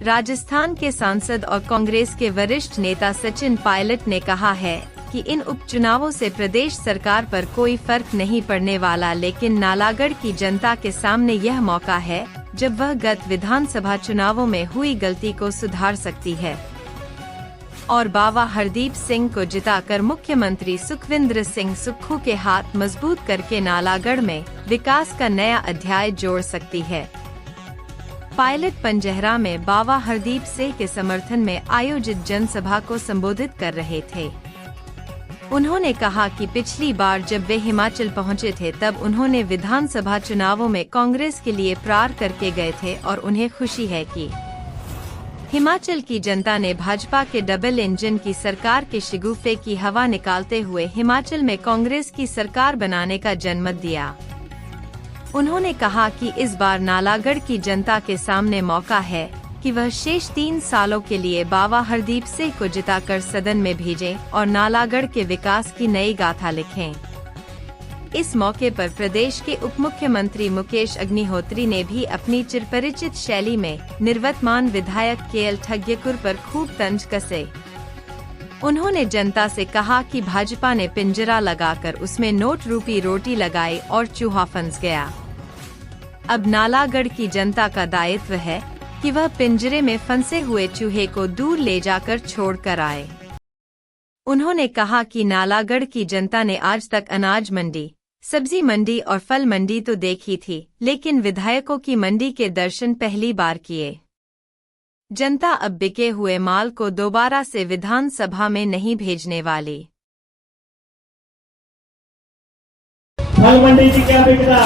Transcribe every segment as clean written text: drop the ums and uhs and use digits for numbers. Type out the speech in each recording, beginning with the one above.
राजस्थान के सांसद और कांग्रेस के वरिष्ठ नेता सचिन पायलट ने कहा है कि इन उपचुनावों से प्रदेश सरकार पर कोई फर्क नहीं पड़ने वाला, लेकिन नालागढ़ की जनता के सामने यह मौका है जब वह गत विधानसभा चुनावों में हुई गलती को सुधार सकती है और बाबा हरदीप सिंह को जिताकर मुख्यमंत्री सुखविंदर सिंह सुक्खू के हाथ मजबूत करके नालागढ़ में विकास का नया अध्याय जोड़ सकती है। पायलट पंजहरा में बाबा हरदीप सिंह के समर्थन में आयोजित जनसभा को संबोधित कर रहे थे। उन्होंने कहा कि पिछली बार जब वे हिमाचल पहुंचे थे तब उन्होंने विधानसभा चुनावों में कांग्रेस के लिए प्रहार करके गए थे और उन्हें खुशी है कि हिमाचल की जनता ने भाजपा के डबल इंजन की सरकार के शिगुफे की हवा निकालते हुए हिमाचल में कांग्रेस की सरकार बनाने का जनमत दिया। उन्होंने कहा कि इस बार नालागढ़ की जनता के सामने मौका है कि वह शेष 3 सालों के लिए बाबा हरदीप सिंह को जिताकर सदन में भेजें और नालागढ़ के विकास की नई गाथा लिखें। इस मौके पर प्रदेश के उप मुख्यमंत्री मुकेश अग्निहोत्री ने भी अपनी चिरपरिचित शैली में निवर्तमान विधायक केएल ठग्यकुर पर खूब तंज कसे। उन्होंने जनता से कहा कि भाजपा ने पिंजरा लगाकर उसमें नोट रूपी रोटी लगाई और चूहा फंस गया। अब नालागढ़ की जनता का दायित्व है कि वह पिंजरे में फंसे हुए चूहे को दूर ले जाकर छोड़ कर आए। उन्होंने कहा कि नालागढ़ की जनता ने आज तक अनाज मंडी, सब्जी मंडी और फल मंडी तो देखी थी, लेकिन विधायकों की मंडी के दर्शन पहली बार किए। जनता अब बिके हुए माल को दोबारा से विधानसभा में नहीं भेजने वाली। फल मंडी की क्या बिकता?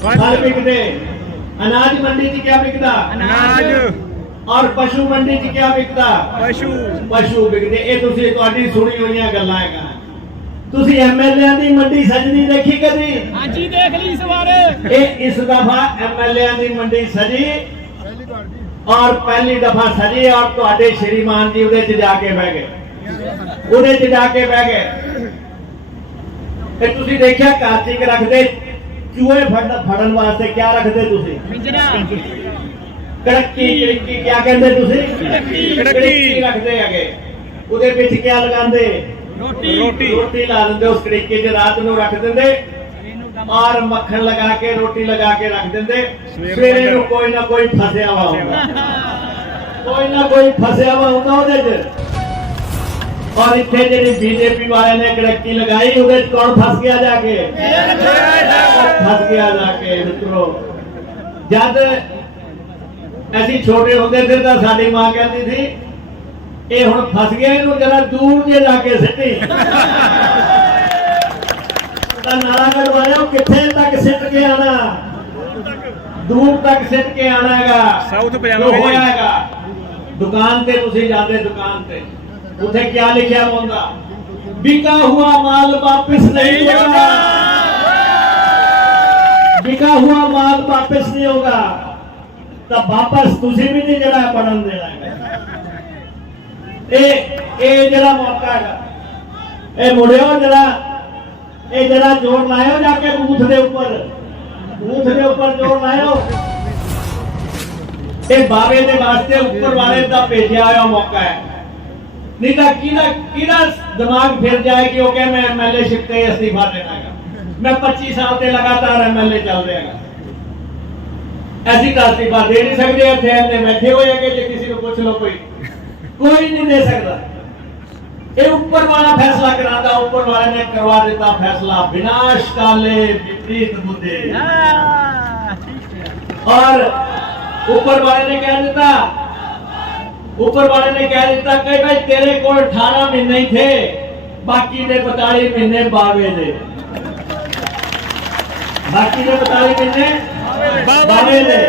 फल बिकते। अनाज मंडी की क्या बिकता? अनाज। और पशु मंडी की क्या बिकता? पशु बिकते। ये तुसी ਤੁਹਾਡੀ ਸੁਣੀ ਹੋਈਆਂ ਗੱਲਾਂ ਹੈਗਾ। ਤੁਸੀਂ ਐਮਐਲਏ ਦੀ ਮੰਡੀ ਸਜਦੀ ਦੇਖੀ ਕਦੀ? ਹਾਂਜੀ ਦੇਖ ਲਈ ਇਸ ਵਾਰ। ਇਹ ਇਸ ਦਫਾ ਐਮਐਲਏ ਦੀ ਮੰਡੀ ਸਜੀ और पहली दफा सजी और ਤੁਹਾਡੇ श्रीमान जी ਉਹਦੇ ਚ ਜਾ ਕੇ ਬਹਿ ਗਏ। ਉਹਦੇ ਚ ਜਾ ਕੇ ਬਹਿ ਗਏ ਤੇ ਤੁਸੀਂ ਦੇਖਿਆ ਘਰ ਚ ਰੱਖਦੇ ਚੂਹੇ ਫੜਨ ਵਾਸਤੇ ਕੀ ਰੱਖਦੇ ਤੁਸੀਂ? ਪਿੰਜਰਾ। ਕੜਕੀ ਕੀ ਕਹਿੰਦੇ ਤੁਸੀਂ? ਕੜਕੀ ਰੱਖਦੇ ਹੈਗੇ। ਉਹਦੇ ਵਿੱਚ ਕੀ ਲਗਾਉਂਦੇ? रोटी ला देंगे। उस कड़के च रात ਨੂੰ रख देंगे और मक्खन लगा के रोटी लगा के रख देंगे। सवेरे ਨੂੰ कोई ना कोई फसिया हुआ होगा, कोई ना कोई फसिया हुआ होगा ਉਹਦੇ ਚ। और इतने ਜਿਹੜੀ बीजेपी वाले ने कड़की लगाई ਉਹਦੇ ਚ कौन फस गया जाके? फस गया जाके। मित्रों जब ਅਸੀਂ छोटे होंगे थे तो साडी मां कहती थी ਇਹ ਹੁਣ ਫਸ ਗਿਆ, ਇਹਨੂੰ ਜਰਾ ਦੂਰ ਜੇ ਜਾ ਕੇ ਸਿੱਟੀ। ਤਾਂ ਨਾਲਾਗੜ੍ਹ ਵਾਲਿਓ ਕਿੱਥੇ ਤੱਕ ਸਿੱਟ ਕੇ ਆਣਾ? ਦੂਰ ਤੱਕ ਸਿੱਟ ਕੇ ਆਣਾ ਹੈਗਾ। ਸਾਊਥ ਪਜਾਮਾ ਹੋਇਆ ਹੈਗਾ। ਦੁਕਾਨ ਤੇ ਤੁਸੀਂ ਜਾਂਦੇ, ਦੁਕਾਨ ਤੇ ਉੱਥੇ ਕੀ ਲਿਖਿਆ ਹੁੰਦਾ? बिका हुआ माल वापस नहीं होगा। बिका हुआ माल वापस नहीं होगा। तो वापस तुझे भी नहीं जरा बनन देना है। जरा मौका है मुड़ियो जरा जोर लायो जाके बूथ के ऊपर जोर लायो। बावे के वास्ते ऊपर वाले का भेजा हुआ मौका है। नहीं तो किदा दिमाग फिर जाए कि ओके मैं एमएलए शिप से इस्तीफा देना है। मैं 25 साल से लगातार एमएलए चल रहा है। ऐसी का इस्तीफा दे नहीं सकते। इतने बैठे हुए हैं कि किसी को पूछ लो, कोई नहीं दे सकता। ये ऊपर वाला फैसला कराता। ऊपर वाले ने करवा देता फैसला। विनाश काले विपरीत बुद्धि। और ऊपर वाले ने कह देता कि भाई तेरे को 18 महीने ही थे, बाकी ने 42 महीने बावे दे। बाकी ने 42 महीने बावे दे।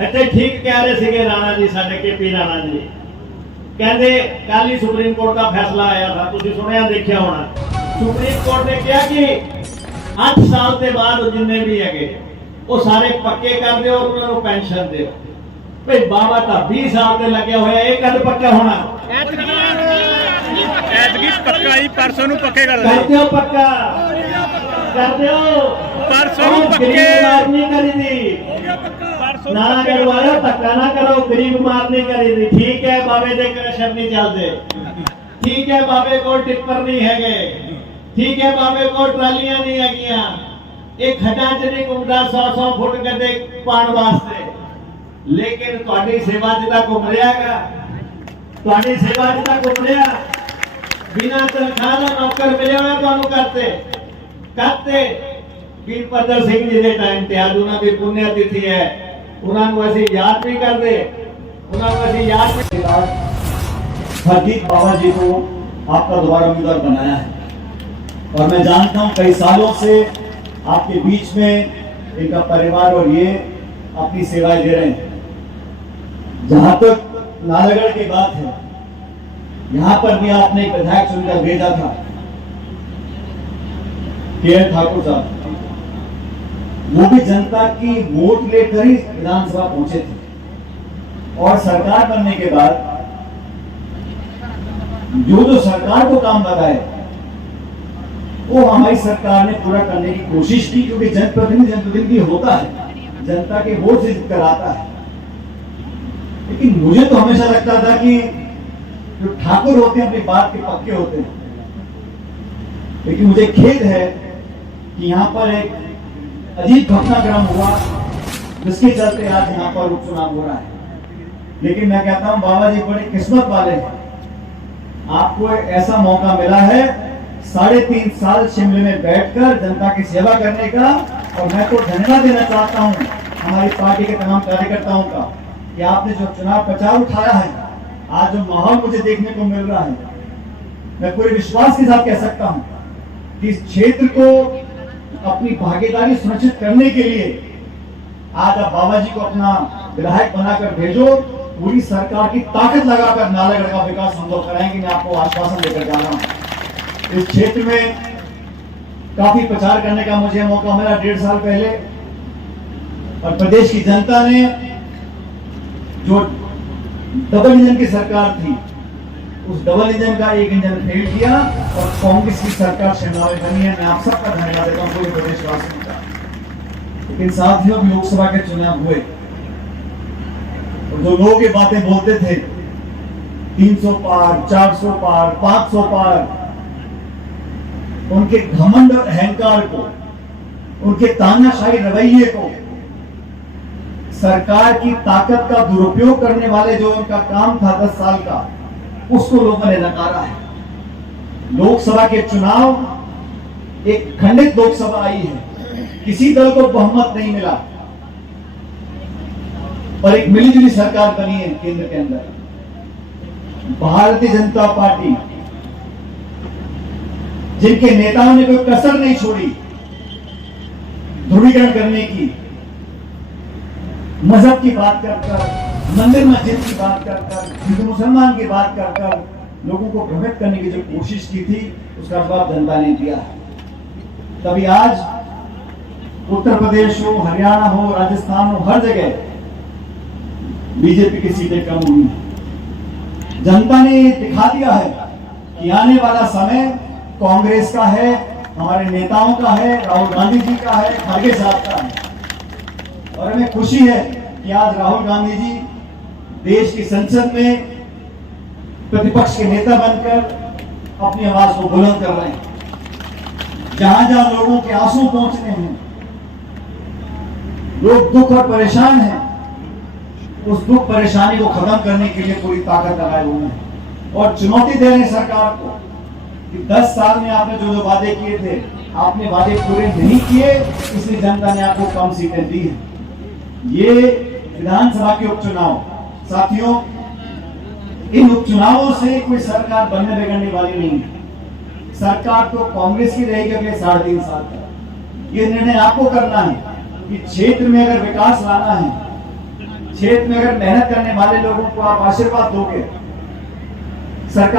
इतने ठीक कह रहे थे राणा जी, साडे केपी राणा जी कहते कल ही सुप्रीम कोर्ट का फैसला आया था, तुम सुनिया देखिया होना। सुप्रीम कोर्ट ने कहा कि 8 साल के बाद जिन्ने भी है वो सारे पक्के कर दो और उन्होंने पेंशन दो। भाई बाबा तो 20 साल से लगे हुए, एक कद पक्का होना? पक्का ही परसों नूं पक्के कर दो। पक्का कर दो। परसों पक्के नहीं करी थी। ना करवाया, धक्का ना करो, गरीब मारने करी। ठीक है बाबे दे क्रशर नहीं चलते, ठीक है बाबे को टिप्पर नहीं है, ठीक है बाबे को ट्रालियां नहीं है, एक खड्डा च नहीं घूमता 100 फुट गड्ढे पाण वास्ते। लेकिन ਤੁਹਾਡੀ सेवा च तां घूम रहा है, ਤੁਹਾਡੀ सेवा च तां घूम रहा, बिना तनख्वाह का नौकर मिले हुए ਤੁਹਾਨੂੰ करते वीरभद्र सिंह जी के टाइम ते आज उन्होंने पुण्य तिथि है, उन्होंने असं याद भी करते, उन्होंने असं याद भी। हरदीप बाबा जी को आपका दोबारा उम्मीदवार बनाया है और मैं जानता हूं कई सालों से आपके बीच में इनका परिवार और ये अपनी सेवाएं दे रहे हैं। जहां तक नालागढ़ की बात है, यहां पर भी आपने एक विधायक चुनकर भेजा था, के ठाकुर साहब, वो भी जनता की वोट लेकर ही विधानसभा पहुंचे थे। और सरकार बनने के बाद जो सरकार को काम लगा है वो हमारी सरकार ने पूरा करने की कोशिश की, क्योंकि जनप्रतिनिधि होता है, जनता के वोट से कराता है। लेकिन मुझे तो हमेशा लगता था कि जो ठाकुर होते हैं अपनी बात के पक्के होते हैं, लेकिन मुझे खेद है कि यहाँ पर एक अजीब घटनाक्रम हुआ जिसके चलते आज यहाँ पर उपचुनाव हो रहा है। लेकिन मैं कहता हूँ बाबा जी बड़े किस्मत वाले हैं, आपको एक ऐसा मौका मिला है 3.5 साल शिमले में बैठकर जनता की सेवा करने का। और मैं तो धन्यवाद देना चाहता हूँ हमारी पार्टी के तमाम कार्यकर्ताओं का कि आपने जो चुनाव प्रचार उठाया है, आज जो माहौल मुझे देखने को मिल रहा है, मैं पूरे विश्वास के साथ कह सकता हूँ कि इस क्षेत्र को अपनी भागीदारी सुनिश्चित करने के लिए आज आप बाबा जी को अपना विधायक बनाकर भेजो। पूरी सरकार की ताकत लगाकर नालागढ़ का विकास हम लोग कराएंगे। मैं आपको आश्वासन देकर जा रहा हूं। इस क्षेत्र में काफी प्रचार करने का मुझे मौका मिला 1.5 साल पहले, और प्रदेश की जनता ने जो डबल इंजन की सरकार थी, उस डबल इंजन का एक इंजन फेल किया और कांग्रेस की सरकार शिमला में बनी है। मैं आप सबका धन्यवाद देता हूं पूरे प्रदेशवासियों का। लेकिन साथियों, लोकसभा के चुनाव हुए और जो लोग ये बातें बोलते थे 300 पार, 400 पार, 500 पार, उनके घमंड और अहंकार को, उनके तानाशाही रवैये को, सरकार की ताकत का दुरुपयोग करने वाले जो उनका काम था 10 साल का, उसको लोगों ने नकारा है। लोकसभा के चुनाव एक खंडित लोकसभा आई है, किसी दल को बहुमत नहीं मिला, पर एक मिलीजुली सरकार बनी है केंद्र के अंदर। भारतीय जनता पार्टी, जिनके नेताओं ने कोई कसर नहीं छोड़ी ध्रुवीकरण करने की, मजहब की बात कर, मंदिर मस्जिद की बात कर, हिंदू मुसलमान की बात कर लोगों को भ्रमित करने की जो कोशिश की थी, उसका जवाब जनता ने दिया है। तभी आज उत्तर प्रदेश हो, हरियाणा हो, राजस्थान हो, हर जगह बीजेपी की सीटें कम हुई हैं। जनता ने दिखा दिया है कि आने वाला समय कांग्रेस का है, हमारे नेताओं का है, राहुल गांधी जी का है, खड़गे साहब का है। और हमें खुशी है कि आज राहुल गांधी जी देश की संसद में प्रतिपक्ष के नेता बनकर अपनी आवाज को बुलंद कर रहे हैं। जहां जहां लोगों के आंसू पहुंचने हैं, लोग दुख और परेशान हैं, उस दुख परेशानी को खत्म करने के लिए पूरी ताकत लगाए हुए हैं और चुनौती दे रहे हैं सरकार को कि 10 साल में आपने जो वादे किए थे, आपने वादे पूरे नहीं किए, इसलिए जनता ने आपको कम सीटें दी हैं। ये विधानसभा के उपचुनाव, साथियों, इन उपचुनावों से कोई सरकार बनने बिगड़ने वाली नहीं है। सरकार तो कांग्रेस की रहेगी अगले 3.5 साल तक। ये निर्णय आपको करना है कि क्षेत्र में अगर विकास लाना है, क्षेत्र में अगर मेहनत करने वाले लोगों को आप आशीर्वाद दोगे, सरकार